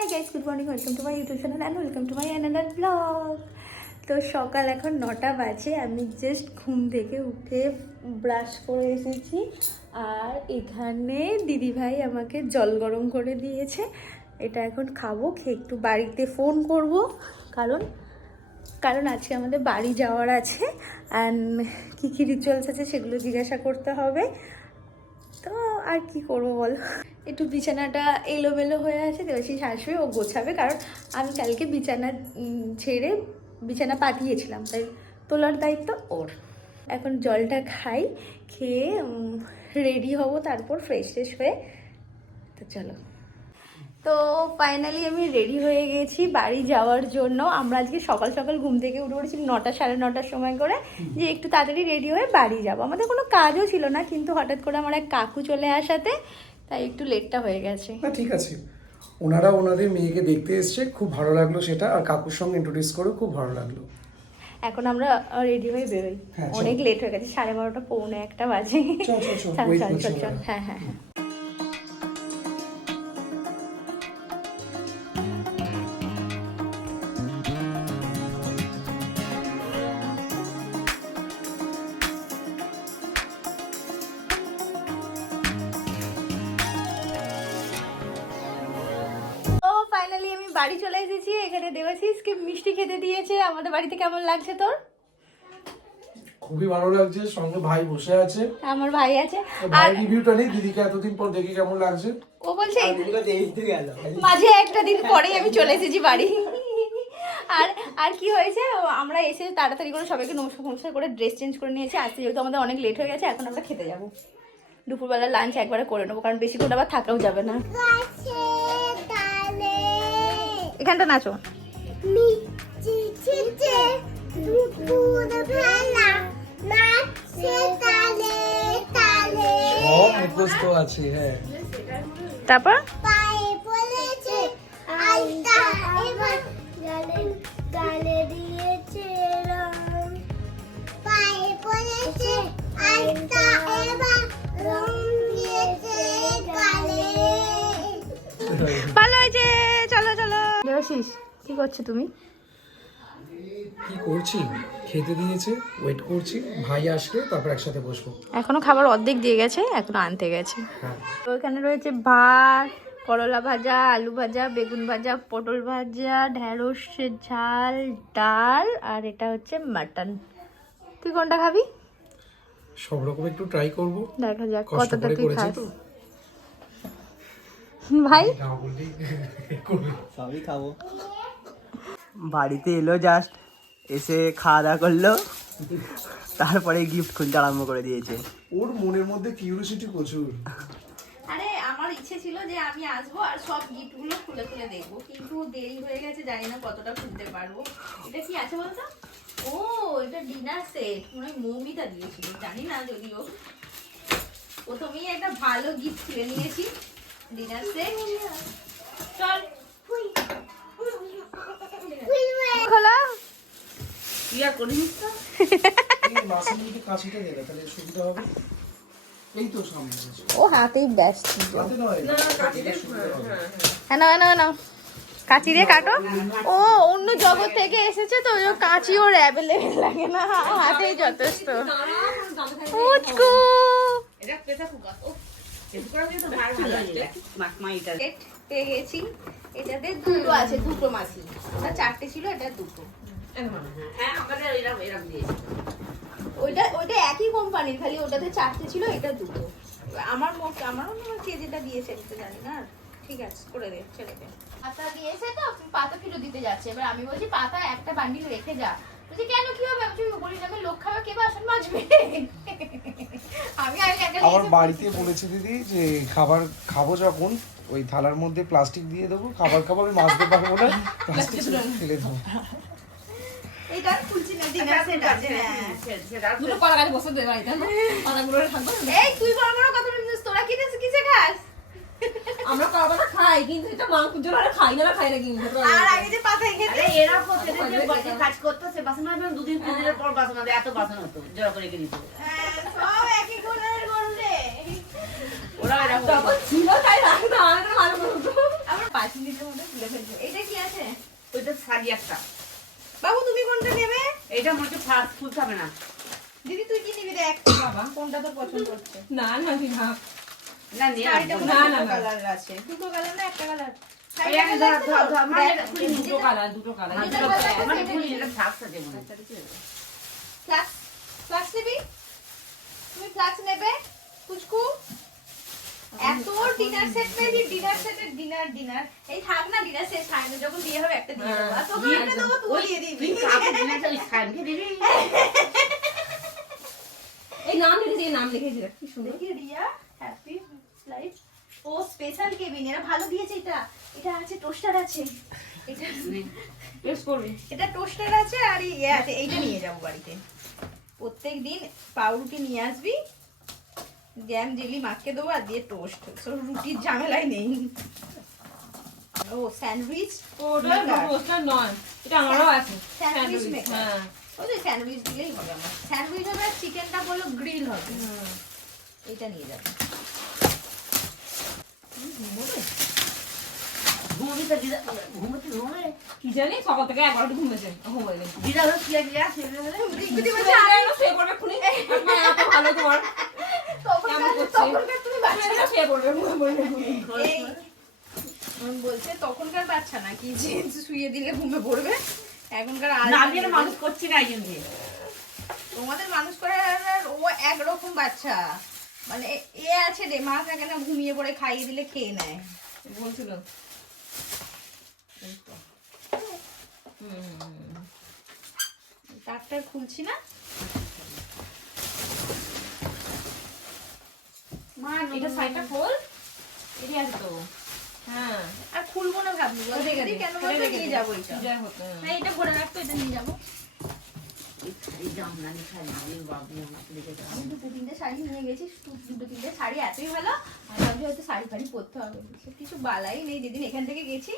Hi guys, good morning, welcome to my YouTube channel and welcome to my another blog. তো সকাল এখন 9টা বাজে, আমি জাস্ট ঘুম থেকে উঠে ব্রাশ করে এসেছি। আর এখানে দিদিভাই আমাকে জল গরম করে দিয়েছে, এটা এখন খাবো। খেয়ে একটু বাড়িতে ফোন করব, কারণ আজকে আমাদের বাড়ি যাওয়ার আছে অ্যান্ড কী কী রিচুয়ালস আছে সেগুলো জিজ্ঞাসা করতে হবে। তো আর কি করবো বলো, একটু বিছানাটা এলোমেলো হয়ে আছে, দেবাশিস শাশুড়ি ও গোছাবে, কারণ আমি কালকে বিছানা ছেড়ে বিছানা পাঠিয়েছিলাম, তাই তোলার দায়িত্ব ওর। এখন জলটা খাই, খেয়ে রেডি হব, তারপর ফ্রেশ হয়ে। তো চলো, তো ফাইনালি আমি রেডি হয়ে গেছি বাড়ি যাওয়ার জন্য। আমরা আজকে সকাল সকাল ঘুম থেকে উঠে পড়েছি 9টা সাড়ে 9টার সময় করে, যে একটু তাড়াতাড়ি রেডি হয়ে বাড়ি যাবো। আমাদের কোনো কাজও ছিল না, কিন্তু হঠাৎ করে আমার এক কাকু চলে আসাতে তাই একটু লেটটা হয়ে গেছে। না ঠিক আছে, ওনারা ওনাদের মেয়েকে দেখতে এসছে, খুব ভালো লাগলো সেটা। আর কাকুর সঙ্গে ইন্ট্রোডিউস করে খুব ভালো লাগলো। এখন আমরা রেডি হয়ে বেরোই, হ্যাঁ, অনেক লেট হয়ে গেছে, 12:30 পৌনে 1টা বাজে। চল। হ্যাঁ। ফাইনালি আমি বাড়ি চলে এসেছি। এখানে দেবাশিসকে মিষ্টি খেতে দিয়েছে। আমাদের বাড়িতে কেমন লাগছে তোর? খুবই ভালো লাগছে, সঙ্গে ভাই বসে আছে, আমার ভাই আছে। ভাই রিভিউটা নেই, দিদিকে এতদিন পর দেখি কেমন লাগছে। ও বলছে মাঝে একটা দিন পরেই আমি চলে এসেছি বাড়ি। আর কি হয়েছে, আমরা এসে তাড়াতাড়ি করে সবাইকে নমস্কার করে ড্রেস চেঞ্জ করে নিয়েছি। আজকে যেহেতু আমাদের অনেক লেট হয়ে গেছে, এখন আমরা খেতে যাবো। দুপুরবেলা লাঞ্চ একবারে করে নেবো, কারণ বেশিক্ষণ আবার থাকাও যাবে না। এখানটা নাচো। আছে, হ্যাঁ। তারপর ভালো হয়েছে, চলো দেবাশিস কি করছো তুমি? কি করছি, খেতে দিয়েছে, ওয়েট করছি ভাই আসলে তারপর একসাথে বসবো। এখনো খাবার অর্ধেক দিয়ে গেছে, এখনো আনতে গেছে। তো এখানে রয়েছে ভাত, করলা ভাজা, আলু ভাজা, বেগুন ভাজা, পটল ভাজা, ঢেঁড়সের ঝাল, ডাল, আর এটা হচ্ছে মাটন। তুই কোনটা খাবি? সব রকম একটু ট্রাই করব, দেখা যাক কষ্ট কতটা করে তুই করেছি খাস। তো ভাই সবই খাবো। বাড়িতে এলো, জাস্ট এসে খাওয়া দাওয়া করলো, তারপরে গিফট খুলতে আরম্ভ করে দিয়েছে। ওর মনের মধ্যে কিউরিওসিটি প্রচুর। আরে আমার ইচ্ছে ছিল যে আমি আসবো আর সব গিফটগুলো খুলে দেখবো, কিন্তু দেরি হয়ে গেছে, জানি না কতটা খুলতে পারবো। এটা কি আছে বলতো? ও এটা ডিনার সেট, মনে হয় মৌমিতা দিয়েছিল, জানি না যদিও। প্রথমেই একটা ভালো গিফট খুলে নিয়েছি, ডিনার সেট। চল খোলা ইয়া করিস তো। এই মাছের মধ্যে কাঁচিটা দে না, তাহলে সুবিধা হবে। এই তো সামনে আছে। ও হাতেই ব্যস্ত। হাতে নয়, কাঁচিটা সুবিধা হবে। হ্যাঁ না কাঁচি দিয়ে কাটো। ও অন্য জগৎ থেকে এসেছে তো, ওই কাঁচি ওর অ্যাভেলেবেল লাগে না, হাতেই যথেষ্ট। উচকু পেয়ে গেছি। এটাতে দুটো আছে, দুটো মাছি, ওটা 4টে ছিল, এটা দুটো। ওইটা একই কোম্পানির, খালি ওটাতে 4টে ছিল, এটা দুটো। আমারও কে যেটা দিয়েছে এটা জানি না। ঠিক আছে, করে দে, ছেড়ে দে। পাতা দিয়েছে তো, পাতা ফেরত দিতে যাচ্ছে। এবার আমি বলছি পাতা একটা বান্ডিল রেখে যা। বলছি কেন, কি হবে? আমি বলি না, আমি লোক খাবে, কে বাসন মাজবে? আমি আবার বাড়িতে বলেছে দিদি যে খাবার খাবো যখন ওই থালার মধ্যে প্লাস্টিক দিয়ে দেবো, খাবার আমি মাজতে পারবো না, প্লাস্টিক ফেলে দেবো। এটা খুলছি না, ডিনার সেট আছে। হ্যাঁ দুটো কলা গাছ বসে দে বাড়িতে, কলাগুলো থাকবে। এই তুই বড় কথা বলছিস, তোরা কিসে খাস? আমরা কলাপাতা খাই, কিন্তু এটা মাংসের জন্য খাই না কিন্তু। আর আগে যে পাতায় খেতে এরা প্রতিদিন যে বাসন কাজ করতো, সে বাসন হবে দুদিন তিন দিনের পর বাসন হবে, এত বাসন হতো জড়ো করে রেখে দিত। সব একই কোণের গরু রে। ওরা এরকম ছিল, তাই রাখতো, আমাদের ভালো করতো। আবার 5 মিনিটের মধ্যে খুলে ফেলবো। এটা কি আছে? ওইটা শাড়ি একটা। বাবু তুমি কোনটা নেবে? এটা মনে হচ্ছে ফার্স্ট ফুল হবে না। দিদি তুই কি নিবি দেখ বাবা কোনটা তোর পছন্দ হচ্ছে। না না দিনা না নিয়ে শাড়িটা আসবো। মনে না, হয় না, দুটো কালার আছে। দুটো কালার না একটা কালার? এই আমি ধর ধর ধর মানে এটা খুলে নিই। দুটো কালার হ্যাঁ, দুটো কালার। মানে খুলে নিই, এটা ফ্লাক্স আছে মনে হয়। ফ্লাক্স ফ্লাক্স নিবি? তুমি ফ্লাক্স নেবে? কুচকু এত ডিনার সেট পেয়েছি, ডিনার সেটের ডিনার এই থাক না, ডিনার সেট সাইনে যখন বিয়ে হবে একটা দিয়ে দেবো। আর তোকে একটা দেবো, তুই দিয়ে দিবি। তুই কাকে দিনেটা ওই সাইনকে দিবি? এই নাম লিখেছি, এই নাম লিখেছি দেখ, কি সুন্দর। দেখি রিয়া হ্যাপি লাইফ। ও স্পেশাল কেবিন, এরা ভালো দিয়েছে। এটা এটা আছে, টোস্টার আছে। এটা টেস্ট করবি। এটা টোস্টার আছে আর ইয়ে আছে। এইটা নিয়ে যাবো বাড়িতে। প্রত্যেকদিন পাউরুটি নিয়ে আসবি, জ্যাম জেলি মাখকে দেবো আর দিয়ে টোস্ট। সব রুটির ঝামেলাই নেই। ও স্যান্ডউইচ ওটা টোস্টার নয়, এটা আমারও আছে। Sandwich sandwich, maker. হ্যাঁ। ওই স্যান্ডউইচ দিলেই হবে আমার। স্যান্ডউইচ হবে আর চিকেনটা বলো গ্রিল হবে। এটা নিয়ে যাবো। ঘুমবি তো দিদা, ঘুমবে। কি জানি সকাল থেকে একবার ঘুমেছে, ঘুমাই গেছে। দিদা হলো শুয়ে গেলে আর শুয়ে গেলে। দিদি বলছে, শুয়ে পড়বে খুনি। আপনার এত ভালো তোমার। কেমন করছে? তখনকার তুমি বাচ্চা না। শুয়ে পড়বে, ঘুমিয়ে পড়বে খুনি। এই বলছে তখনকার বাচ্চা নাকি যে শুয়ে দিলে ঘুমে পড়বে। এখনকার না আমি এটা মানুষ করছি না কিন্তু। তোমাদের মানুষ করে আর ও একরকম বাচ্চা। মানে এ আছে রে, মা থাকে না, ঘুমিয়ে পড়ে খাইয়ে দিলে খেয়ে নেয়। বলছিল। ডাক্তার খুলছি না। মা এটা সাইডটা খোল। এটি আছে তো। হ্যাঁ। আর খুলবো না ভাবছি, বলছি দিদি কেন বলতে নিয়ে যাবো এটা। যাই হোক, হ্যাঁ। হ্যাঁ এটা ভরে রাখতো, এটা নিয়ে যাবো। এই জামদানি শাড়ি দিয়ে বাবু আমাকে রেখে দাও। আমি দুটো তিনটে শাড়ি নিয়ে গেছি, দুটো তিনটে শাড়ি এতই ভালো। আর ভাবছি হয়তো শাড়ি ফাড়ি পরতে হবে, সে কিছু বালাই নেই। যেদিন এখান থেকে গেছি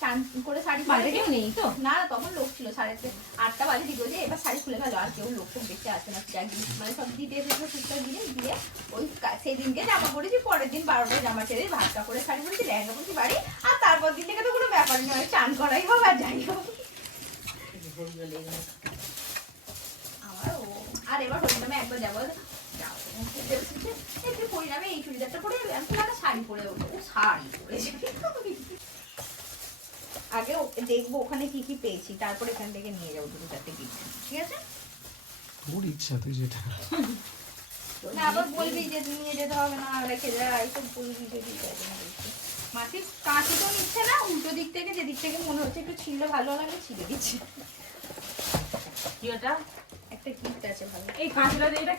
চান করে শাড়ি বাড়িতে পরে কেউ নেই তো? না তখন লোক ছিল, 8:30 বাজে দিকে যে এবার শাড়ি খুলে গেল। আর কেউ লোক দেখতে আসে না, যা গিফট মানে সব দিতে এসেছিল টুকটাক দিয়ে ওই সেদিনকে জামা পরেছি। পরের দিন 12টায় জামা ছেড়ে ভাতটা করে শাড়ি পরেছি, লেহেঙ্গা পরেছি বাড়ি। আর তারপর দিন থেকে তো কোনো ব্যাপারই নয়, চান করাই হোক আর যাই হোক। আমার ও আর এবার হরিনামে একবার যাবো, একটু পরিণামে এই চুড়িদারটা পরে যাবে। আমি তো শাড়ি পরে উঠবো, ও শাড়ি পরেছে। আগে দেখবো ওখানে কি কি পেয়েছি, তারপর এখান থেকে নিয়ে যাবো 2-4টে গিফট, ঠিক আছে? তোর ইচ্ছা তুই যেটা। না আবার বলবি যে নিয়ে যেতে হবে না, রেখে যায়, তো বলবি যদি মাসি কাঁচি তো নিচ্ছে না, উল্টো দিক থেকে যেদিক থেকে মনে হচ্ছে একটু ছিঁড়লে ভালো লাগে ছিঁড়ে দিচ্ছে। কি ওটা? একটা গিফট আছে ভালো। এই কাঁচটা দিয়ে এটা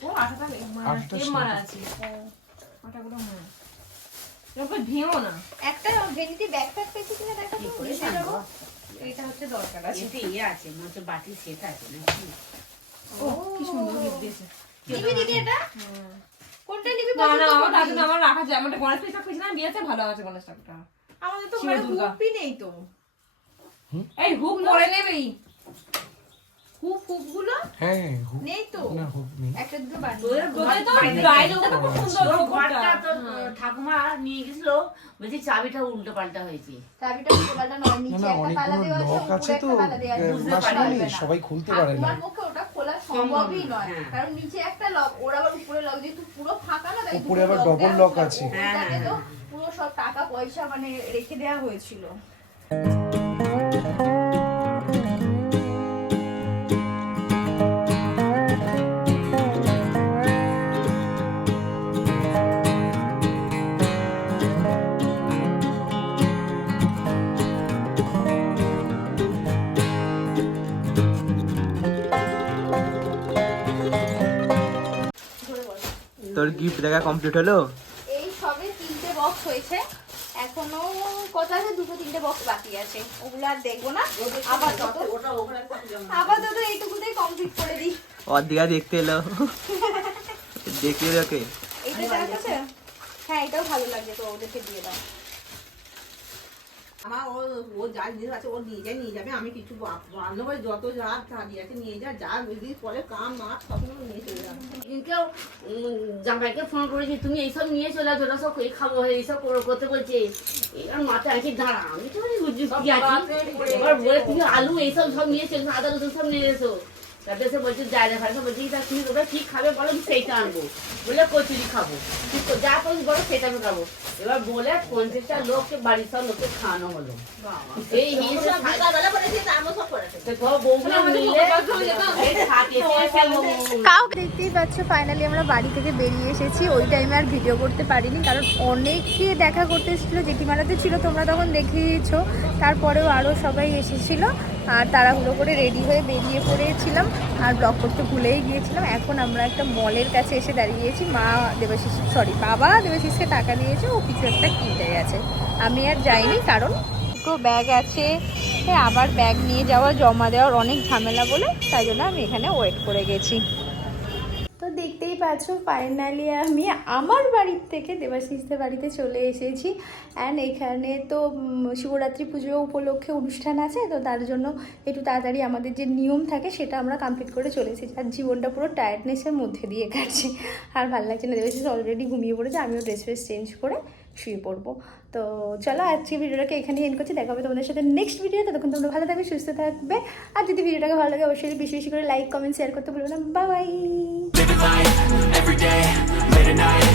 কোন আটাটা আটাটা মারা আছে। আটাগুলো মারা। এরকম ভেঙো না। একটা ভেনিটি ব্যাকপ্যাক পেয়েছি কিনা দেখা কি তো করে নিয়ে যাবো। জানবো? এটা হচ্ছে দরকার আছে। এতে ইয়ে আছে, মনে হচ্ছে বাটির সেট আছে নাকি? ও কি সুন্দর গিফট দিয়েছে। নিবি দিদি এটা? কোনটা নিবি না পছন্দ না আমার করবি? দাদু আমার রাখা যায়। আমাদের গণেশ পুজো পেয়েছিলাম বিয়েতে, ভালো আছে গণেশ ঠাকুরটা। আমাদের তো শিব ঘরে দুর্গা। হুপই নেই তো। এই হুক করে নেবেই। হুপ গুলো হ্যাঁ হুক নেই তো। না হুক নেই। একটা দুটো বানিয়ে তোদের তোদের তো বাইরে বাইরে ওটা খুব সুন্দর তোর ওপরটা। ঘরটা তো ঠাকুমা নিয়ে গেছিল, বলছি চাবিটা উল্টো পাল্টা হয়েছে। চাবিটা উল্টোপাল্টা নয়, না নিচে না একটা অনেকগুলো তালা দেওয়া আছে, লক আছে উপরে তো একটা তালা দেওয়া আছে। বুঝতে আসলে পারবে না। সবাই খুলতে পারে না। আমার পক্ষে ওটা খোলা সম্ভবই নয়, হ্যাঁ। কারণ নিচে একটা লক, ওর আবার উপরে লক, যেহেতু পুরো ফাঁকা না, তাই উপরে দুটো আবার lock double দেওয়া lock হয়েছিল। আছে। ওইটাতে তো পুরো সব টাকা পয়সা মানে রেখে দেওয়া হয়েছিল। তোর গিফট দেখা কমপ্লিট হলো? এই সবে 3টে বক্স হয়েছে, এখনো কত আছে, 2-3টে বক্স বাকি আছে, ওগুলো আর দেখবো না। আপাতত এইটুকুতেই কমপ্লিট করে দিই। অর্ধেকা দেখতে এলো। দেখলে ওকে। এইটা দেখা যাচ্ছে? হ্যাঁ এটাও ভালো লাগছে, তো ওদেরকে দিয়ে দাও। আমার ও যা জিনিস আছে ও নিয়ে যাবে, আমি কিছু বান্ধব যত যা চাঁদি আছে নিয়ে যা বুঝলি পরে কাম মাছ সব নিয়ে চলে যাবে। এদিনকেও জামাইকে ফোন করেছি, তুমি এইসব নিয়ে চলে আসো, সব এই খাবো এইসব করতে বলছে। এবার মাথায় আছি দাঁড়া, আমি তো বুঝি কি আছি, এবার বলে তুমি আলু এইসব সব নিয়ে চলে, আদা রসুন সব নিয়ে এসো। তারপরে সে বলছে জায়গা ফায়গা বলছি তা তুমি ওটা কি খাবে বলো, আমি সেইটা আনবো। বলে কচুরি খাবো, যা তুমি বলো সেটা আমি খাবো। এবার বলে 50টা লোককে বাড়ির সব লোককে খাওয়ানো হলো। এই হিসেবে কাউ দেখতেই পাচ্ছ ফাইনালি আমরা বাড়ি থেকে বেরিয়ে এসেছি। ওই টাইমে আর ভিডিও করতে পারিনি, কারণ অনেকে দেখা করতে এসেছিলো। জেঠিমারাতে ছিল, তোমরা তখন দেখিয়েছো। তারপরেও আরও সবাই এসেছিল, আর তাড়াহুড়ো করে রেডি হয়ে বেরিয়ে পড়েছিলাম, আর ব্লগ করতে ভুলেই গিয়েছিলাম। এখন আমরা একটা মলের কাছে এসে দাঁড়িয়েছি। বাবা দেবাশিসকে টাকা দিয়েছে, ও কিছু একটা কিনতে গেছে। আমি আর যাইনি, কারণ ব্যাগ আছে, আবার ব্যাগ নিয়ে যাওয়া জমা দেওয়ার অনেক ঝামেলা বলে, তাই জন্য আমি এখানে ওয়েট করে গেছি। তো দেখতেই পাচ্ছ ফাইনালি আমি আমার বাড়ির থেকে দেবাশিসদের বাড়িতে চলে এসেছি। অ্যান্ড এখানে তো শিবরাত্রি পুজো উপলক্ষে অনুষ্ঠান আছে, তো তার জন্য একটু তাড়াতাড়ি আমাদের যে নিয়ম থাকে সেটা আমরা কমপ্লিট করে চলে এসেছি। আর জীবনটা পুরো টায়ার্ডনেসের মধ্যে দিয়ে কাটছে, আর ভালো লাগছে না। দেবাশিস অলরেডি ঘুমিয়ে পড়েছে, আমিও ড্রেস ফ্রেস চেঞ্জ করে শুয়ে পড়বো। তো চলো আজকে ভিডিওটাকে এখানেই এন্ড করছি। দেখা হবে তোমাদের সাথে নেক্সট ভিডিও। ততক্ষণ তোমরা ভালো থাকবে, সুস্থ থাকবে। আর যদি ভিডিওটাকে ভালো লাগে অবশ্যই বেশি বেশি করে লাইক কমেন্ট শেয়ার করতে ভুলবে না। Bye bye. Living life, every day, late at night